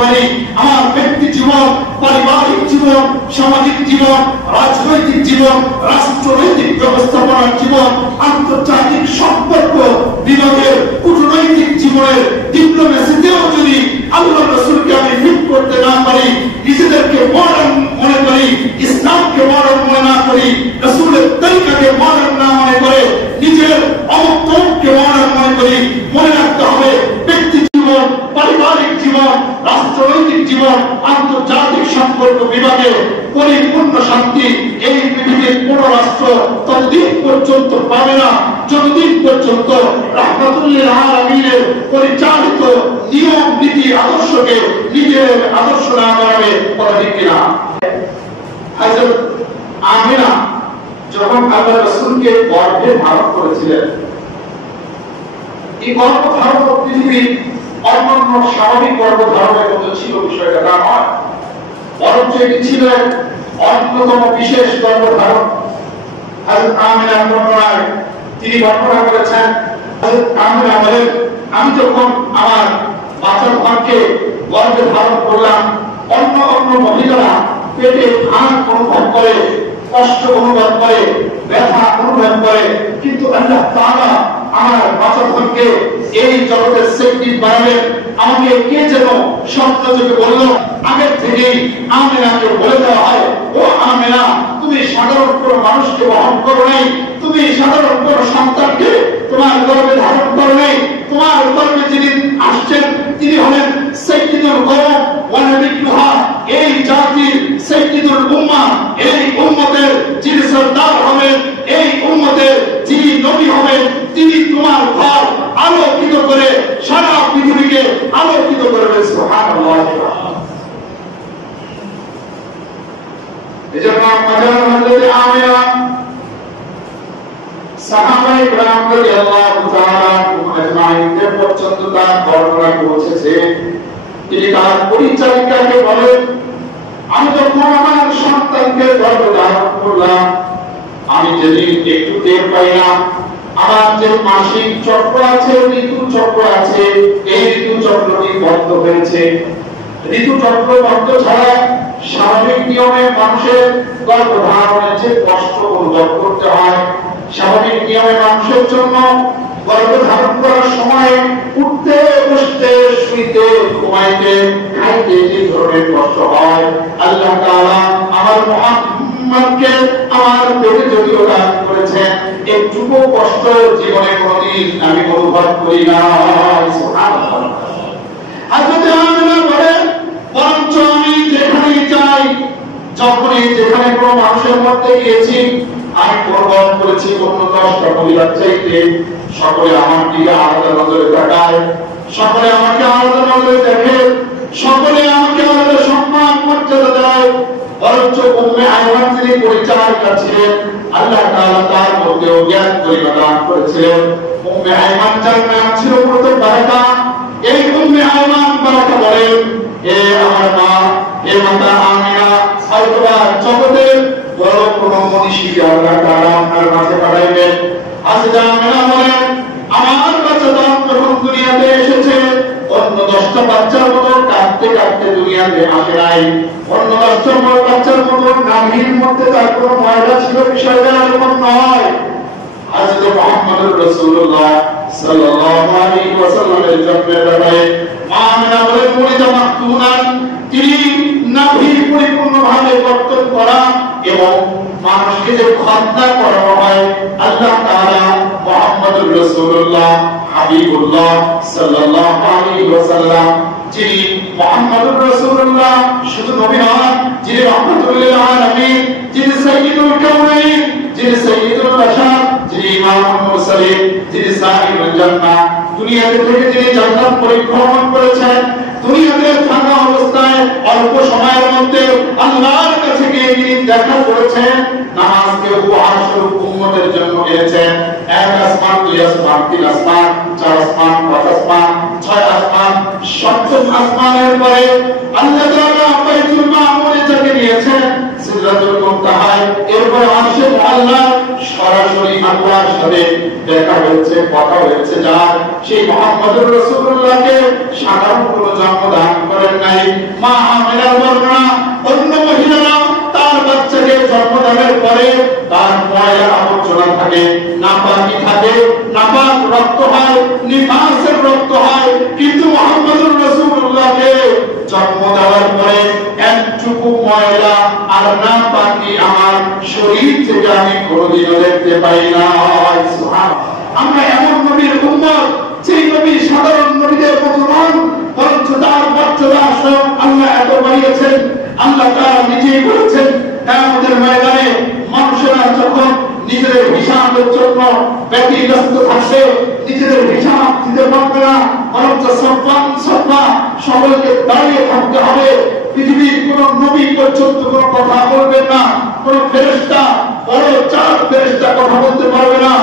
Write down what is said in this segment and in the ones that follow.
পারি, আমার ব্যক্তি জীবন, পারিবারিক জীবন, সামাজিক জীবন, রাজনৈতিক জীবন, রাষ্ট্রনৈতিক ব্যবস্থাপনার জীবন, আন্তর্জাতিক সম্পর্ক বিভাগের কূটনৈতিক জীবনের ডিপ্লোমেসিতেও যদি আল্লাহ রাসূলকে আমি ফিট করতে না পারি, নিজেদেরকে মডার্ন মনে করি, ইসলামকে মডার্ন মনে না করি, রাসূলের তরিকাকে মডার্ন না মনে করে নিজের অমতকে মডার্ন মনে করি, মনে রাখতে হবে ব্যক্তি জীবন, পারিবারিক জীবন, রাষ্ট্রনৈতিক জীবন, আন্তর্জাতিক সম্পর্ক বিভাগে পরিপূর্ণ শান্তি এই পৃথিবীর কোন রাষ্ট্র ততদিন পর্যন্ত পাবে না যতদিন পর্যন্ত রাহমাতুল্লিল আলামিনের পরিচালিত নিয়ম নীতি আদর্শকে নিজের আদর্শ না বানাবে। কথা ঠিক কিনা? হযরত আমিনা যখন আল্লাহ রাসূলকে গর্ভে ধারণ করেছিলেন, এই গর্ভধারণ পৃথিবীর অন্যান্য স্বাভাবিক গর্ভধারণের মতো ছিল বিষয়টা তা নয়, বরঞ্চ এটি ছিল অন্যতম বিশেষ গর্ভধারণ। হযরত আমিনা বর্ণনায় তিনি বর্ণনা করেছেন, হযরত আমিনা বলেন, আমি যখন আমার বাচ্চার ভাগকে গর্ভে ধারণ করলাম, অন্য মহিলারা পেটে ভাগ অনুভব করে, কষ্ট অনুভব করে, ব্যথা অনুভব করে, কিন্তু আল্লাহ তাআলা আমার বাচ্চাকে এই জগতের সেফটি বানাবেন। আমাকে কে যেন স্বপ্ন যোগে বলল, আগের থেকেই আমিনাকে বলে দেওয়া হয়, ও আমিনা, তুমি সাধারণ কোন মানুষকে বহন করো নাই, তুমি সাধারণ কোন সন্তানকে তোমার গর্ভে ধারণ করো নাই, তোমার গর্ভে যিনি আসছেন তিনি হলেন সাইয়্যিদুল কওম ওয়া নবিয়্যুহা, এই জাতির সাইয়্যিদুল উম্মাহ, এই উম্মতের যিনি সরদার হবেন, এই উম্মতের যিনি নবী হবেন, তিনি তোমার ঘর আলোকিত করে সারা পৃথিবীকে আলোকিত করবেন। সুবহানাল্লাহ। এজন্য আমাদের হযরত আমিনা সাহাবায়ে کرام রাদিয়াল্লাহু তাআলা আজমাইনদের পর্যন্ত তার বর্ণনা পৌঁছেছে। তিনি তার পরিচারিকাকে বলেন, আমি যখন আমার সন্তানকে গর্ভে ধারণ করলাম, আমি যেদিন একটু টের পাইলাম আমার যে মাসিক চক্র আছে, ঋতু চক্র আছে, এই ঋতু চক্রটি বন্ধ হয়েছে। ঋতু চক্র বন্ধ ছাড়া স্বাভাবিক নিয়মে মানুষের গর্ভধারণের যে কষ্ট অনুভব করতে হয়, স্বাভাবিক নিয়মে মানুষের জন্য গর্ভধারণ করার সময় উঠতে, বসতে, শুইতে, ঘুমাইতে, খাইতে যে ধরনের কষ্ট হয়, আল্লাহ তাআলা আমার মুহাম্মদকে আমার পেটে যদিও দান করেছেন, একটুকু কষ্ট জীবনে কোনদিন আমি অনুভব করি না। সুবহানাল্লাহ। হযরত আমিনা বলেন, বরঞ্চ আমি যেখানে যাই, যখনই যেখানে কোনো মানুষের মধ্যে গিয়েছি, আমি অনুভব করেছি অন্য 10টা মহিলার চাইতে সকলে আমার দিকে আলাদা নজরে তাকায়, সকলে আমাকে আলাদা নজরে দেখে, সকলে আমাকে আলাদা সম্মান মর্যাদা দেয়। বরঞ্চ উম্মে আইমান যিনি পরিচারিকা ছিলেন, আল্লাহ তাআলা তার মধ্যে জ্ঞান পরিমাণ দান করেছিলেন। উম্মে আইমান যার নাম ছিল মূলত বারাকা। এই উম্মে আইমান বারাকা বলেন, হে আমার মা, হে মাতা আমিনা, হয়তোবা জগতের বড় কোনো মনীষীকে আল্লাহ তাআলা আপনার মাঝে পাঠাইবেন। হযরত আমিনা বলেন, আমার বাচ্চা যখন দুনিয়াতে এসেছে, অন্য 10টা বাচ্চার মতো কাঁদতে কাঁদতে দুনিয়াতে আসে নাই। অন্য 10টা বাচ্চার মতো নাভির মধ্যে তার কোনো ময়লা ছিল, বিষয়টা এরকম নয়। হযরত মুহাম্মদুর রাসূলুল্লাহ সাল্লাল্লাহু আলাইহি ওয়াসাল্লামের জন্মের ব্যাপারে মা আমিনা বলেন, মুলিদা মাকতুনান, তিনি নাভি পরিপূর্ণভাবে গঠন করা এবং মানুষকে যে খতনা করানো হয়, আল্লাহ তাআলা মুহাম্মদুর রাসূলুল্লাহ হাবিবুল্লাহ সাল্লাল্লাহু আলাইহি ওয়াসাল্লাম, যিনি মুহাম্মদুর রাসূলুল্লাহ শুধু নবী নন, যিনি রাহমাতুল লিল আলামিন, যিনি সাইয়্যিদুল কাউনাইন, যিনি সাইয়্যিদুল বাশার, যিনি ইমামুল মুরসালিন, যিনি সাহিবুল জান্নাহ, দুনিয়াতে থেকে যিনি জান্নাত পরিভ্রমণ করেছেন, দুনিয়াতে থাকা অবস্থায় অল্প সময়ের মধ্যে আল্লাহর কাছে গিয়ে তিনি দেখা করেছেন, নামাজকে উপহার স্বরূপ উম্মতের জন্য এনেছেন। 1 আসমান, 2 আসমান, 3 আসমান, 4 আসমান, 5 আসমান, 6 আসমান, 7ম আসমানের পরে আল্লাহ তাআলা বাইতুল মামুরে যাকে নিয়েছেন, সিদরাতুল মুনতাহায়, এরপর আরশে মুআল্লা, সরাসরি আল্লাহর সাথে দেখা হয়েছে, কথা হয়েছে। যার সেই মুহাম্মদুর রাসূলুল্লাহকে সাধারণ কোনো জন্ম দান করেন নাই, মা আমেনার বর্ণনা, অন্য মহিলারা তার বাচ্চাকে জন্মদানের পরে তার ময়লা আবর্জনা থাকে, নাপাকি থাকে, নাপাক রক্ত হয়, নিফাসের রক্ত হয়, কিন্তু মুহাম্মদুর রাসূলুল্লাহকে জন্ম দেওয়ার পরে একটুকু ময়লা আর নাপাকি আমার শরীর থেকে আমি কোনোদিনও দেখতে পাই না। সুবহানাল্লাহ। আমরা এমন নবীর উম্মত, যেই নবী সাধারণ নবীদের মতো নন, বরঞ্চ তার মর্যাদা আল্লাহ এত বাড়িয়েছেন। আল্লাহ তাআলা নিজেই বলেছেন, কিয়ামতের ময়দানে মানুষেরা যখন নিজেদের হিসাবের জন্য ব্যতিব্যস্ত থাকবে, নিজেদের হিসাব দিতে পারবে না, বরঞ্চ সকলকে দাঁড়িয়ে থাকতে হবে। পৃথিবীর কোন নবী পর্যন্ত কোন কথা বলবেন না, কোন ফেরেশতা, বড় চার ফেরেশতা কথা বলতে পারবে না।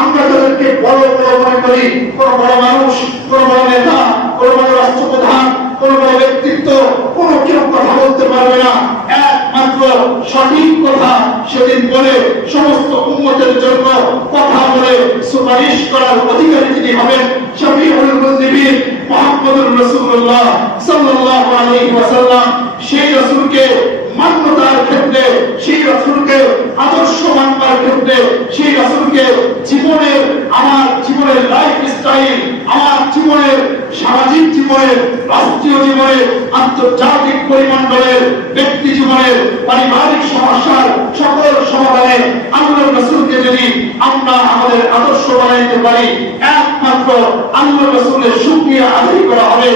আমরা যাদেরকে বড় বড় মনে করি, কোন বড় মানুষ, কোন বড় নেতা, কোন বড় রাষ্ট্রপ্রধান, কোন বড় ব্যক্তিত্ব, কোন কেউ কথা বলতে পারবে না। একমাত্র সঠিক কথা সেদিন বলে সমস্ত উম্মতের জন্য কথা বলে সুপারিশ করার অধিকারী যিনি হবেন, শফিউল মুযনিবিন মুহাম্মদুর রাসূলুল্লাহ সাল্লাল্লাহু আলাইহি ওয়াসাল্লাম। সেই রাসূলকে মান্যতার ক্ষেত্রে, সেই রাসূলকে আদর্শ মানবার ক্ষেত্রে, সেই রাসূলকে জীবনের, আমার জীবনের লাইফ স্টাইল, আমার জীবনের সামাজিক জীবনের, রাষ্ট্রীয় জীবনের, আন্তর্জাতিক পরিমণ্ডলের, ব্যক্তি জীবনের, পারিবারিক সমস্যার সকল সমাধানে আল্লাহর রাসূলকে যদি আমরা আমাদের আদর্শ বানাইতে পারি, একমাত্র আল্লাহর রাসূলের শুকরিয়া আদায় করা হবে।